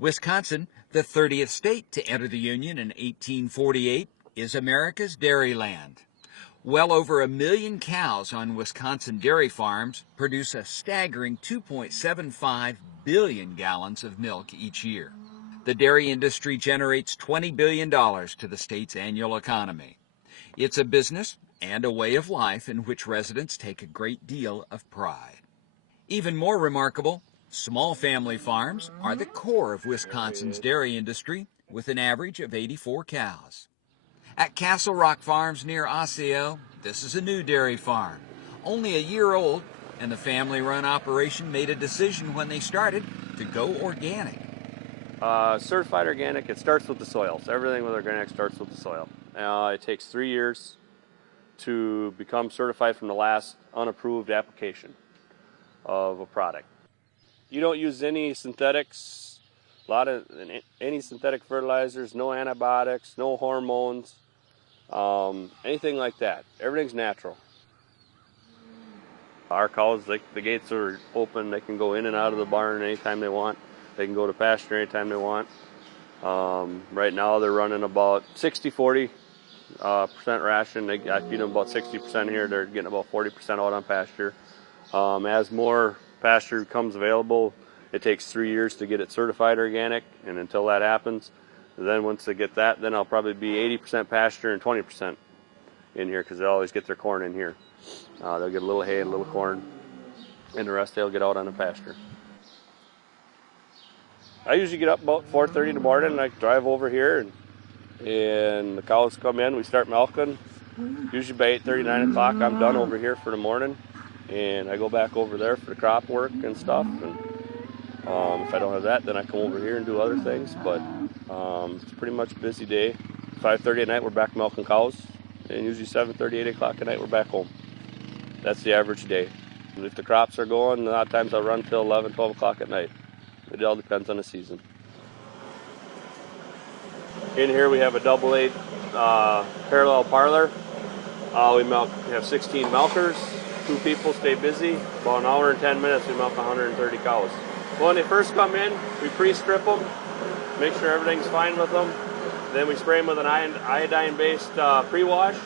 Wisconsin, the 30th state to enter the Union in 1848, is America's dairy land. Well over 1 million cows on Wisconsin dairy farms produce a staggering 2.75 billion gallons of milk each year. The dairy industry generates $20 billion to the state's annual economy. It's a business and a way of life in which residents take a great deal of pride. Even more remarkable, small family farms are the core of Wisconsin's dairy industry, with an average of 84 cows. At Castle Rock Farms near Osseo, this is a new dairy farm, only a year old, and the family-run operation made a decision when they started to go organic. Certified organic, it starts with the soil. So everything with organic starts with the soil. It takes 3 years to become certified from the last unapproved application of a product. You don't use any synthetics, any synthetic fertilizers, no antibiotics, no hormones, anything like that. Everything's natural. Our cows, the gates are open. They can go in and out of the barn anytime they want. They can go to pasture anytime they want. Right now they're running about 60-40% ration. I feed them about 60% here. They're getting about 40% out on pasture. As more pasture becomes available, it takes 3 years to get it certified organic, and until that happens, then once they get that, then I'll probably be 80% pasture and 20% in here, because they always get their corn in here. They'll get a little hay and a little corn, and the rest they'll get out on the pasture. I usually get up about 4:30 in the morning, and I drive over here, and the cows come in. We start milking. Usually by 8:30, 9 o'clock, I'm done over here for the morning, and I go back over there for the crop work and stuff. And if I don't have that, then I come over here and do other things. But it's pretty much a busy day. 5:30 at night, we're back milking cows, and usually 7:30, 8 o'clock at night, we're back home. That's the average day. And if the crops are going, a lot of times I'll run till 11, 12 o'clock at night. It all depends on the season. In here we have a double eight parallel parlor. We have 16 milkers. 2 people stay busy. About an hour and 10 minutes we milk 130 cows. Well, when they first come in, we pre-strip them, make sure everything's fine with them. Then we spray them with an iodine-based pre-wash.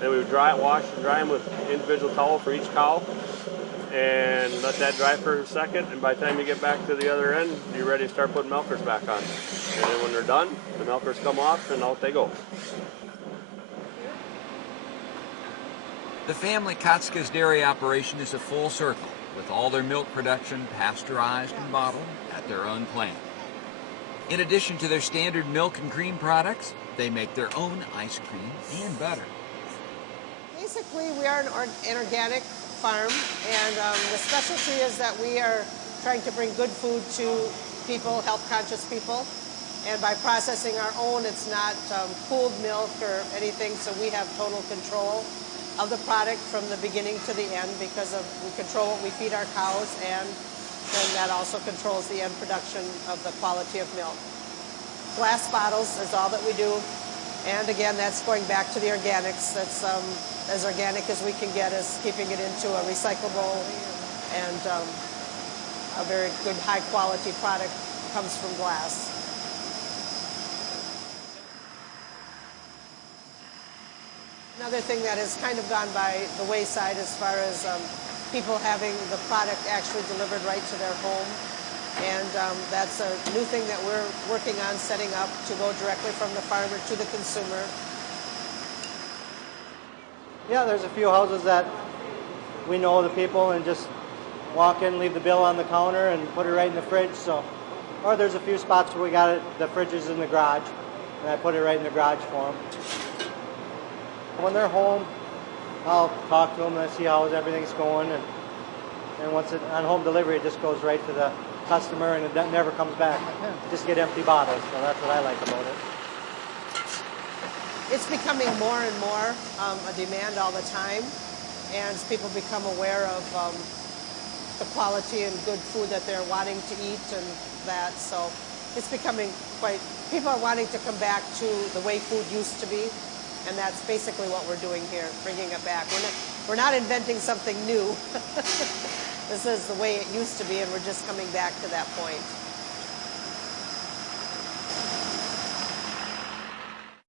Then we wash and dry them with individual towel for each cow, and let that dry for a second. And by the time you get back to the other end, you're ready to start putting milkers back on. And then when they're done, the milkers come off and out they go. The family Kotska's dairy operation is a full circle, with all their milk production pasteurized and bottled at their own plant. In addition to their standard milk and cream products, they make their own ice cream and butter. Basically, we are an organic farm, and the specialty is that we are trying to bring good food to people, health-conscious people. And by processing our own, it's not pooled milk or anything, so we have total control of the product from the beginning to the end, because we control what we feed our cows, and then that also controls the end production of the quality of milk. Glass bottles is all that we do, and again, that's going back to the organics. That's as organic as we can get, is keeping it into a recyclable and a very good high-quality product comes from glass. Another thing that has kind of gone by the wayside as far as people having the product actually delivered right to their home. And that's a new thing that we're working on setting up, to go directly from the farmer to the consumer. Yeah, there's a few houses that we know the people and just walk in, leave the bill on the counter, and put it right in the fridge. So, or there's a few spots where we got it, the fridge is in the garage, and I put it right in the garage for them. When they're home, I'll talk to them and see how everything's going, and once it's on home delivery, it just goes right to the customer, and it never comes back. Just get empty bottles, so that's what I like about it. It's becoming more and more a demand all the time, and as people become aware of the quality and good food that they're wanting to eat and that, so it's becoming people are wanting to come back to the way food used to be, and that's basically what we're doing here, bringing it back. We're not inventing something new. This is the way it used to be, and we're just coming back to that point.